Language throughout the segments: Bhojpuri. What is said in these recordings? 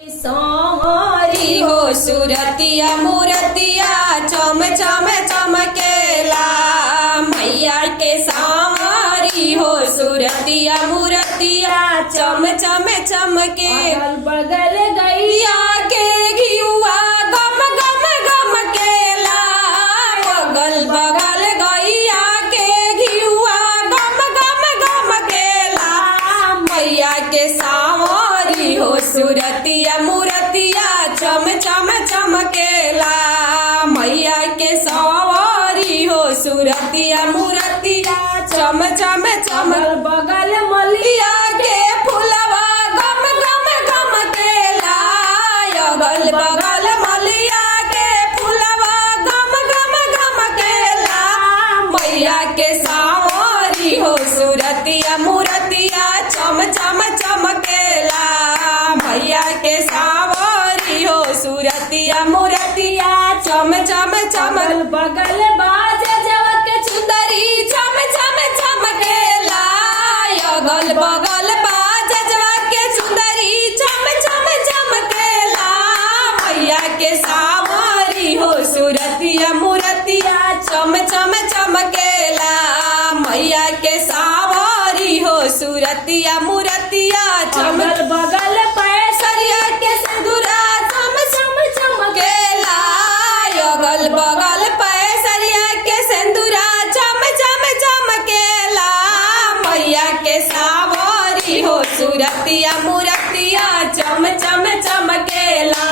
सोरी हो सूरतिया मूरतिया चम चम चमकेला मैया के सावरी हो सूरतिया मूरतिया चम चम चमके बगल गैया के घियुआ गम गम गम केला बगल बगल गैया के घियुआ गम गम गम केला मैया के सावरी हो सूरतिया मूरतिया चम चम चमकेला मैया के सवारी हो सूरतिया मूरतिया चम चम चमक बगल मलिया के फुलवा गम गम गम केला अगल बगल मलिया के फुलवा गम गम गम केला मैया के सवारी हो सूरतिया मूरतिया चम चम चमकेला मैया के सावरी हो सूरतिया मूरतिया चम चम चमक बगल बाज जवक चुंदरी चम चम चमकेला अगल बगल बाज जवक चुंदरी चम चम चमकेला मैया के सावरी हो सूरतिया मूरतिया चम चम चमकेला मैया के सावरी हो सूरतिया मूरतिया चमल बगल पैसरिया के सिंदूरा चम चम चमकेला अगल बगल पैसरिया के सिंदूरा चम चम चमकेला मैया के सावरी हो सूरतिया मूरतिया चम चम चमकेला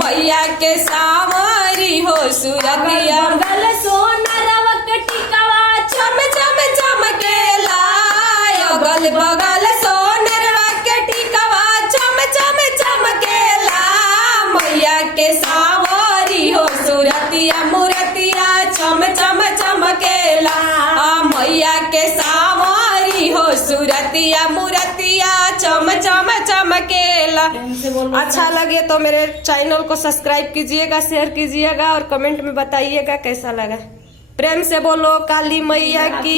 मैया के सावरी हो सूरतिया गल सोनरवा के टिकवा चम चम चमकेला अगल बगल सोनरवा के टिकवा चम चम चमकेला मैया के सावरी हो सूरतिया मूरतिया चम चम चमकेला मैया के सावरी हो सूरतिया मूरतिया चम चम चमकेला। अच्छा लगे तो मेरे चैनल को सब्सक्राइब कीजिएगा, शेयर कीजिएगा और कमेंट में बताइएगा कैसा लगा। प्रेम से बोलो काली मैया की।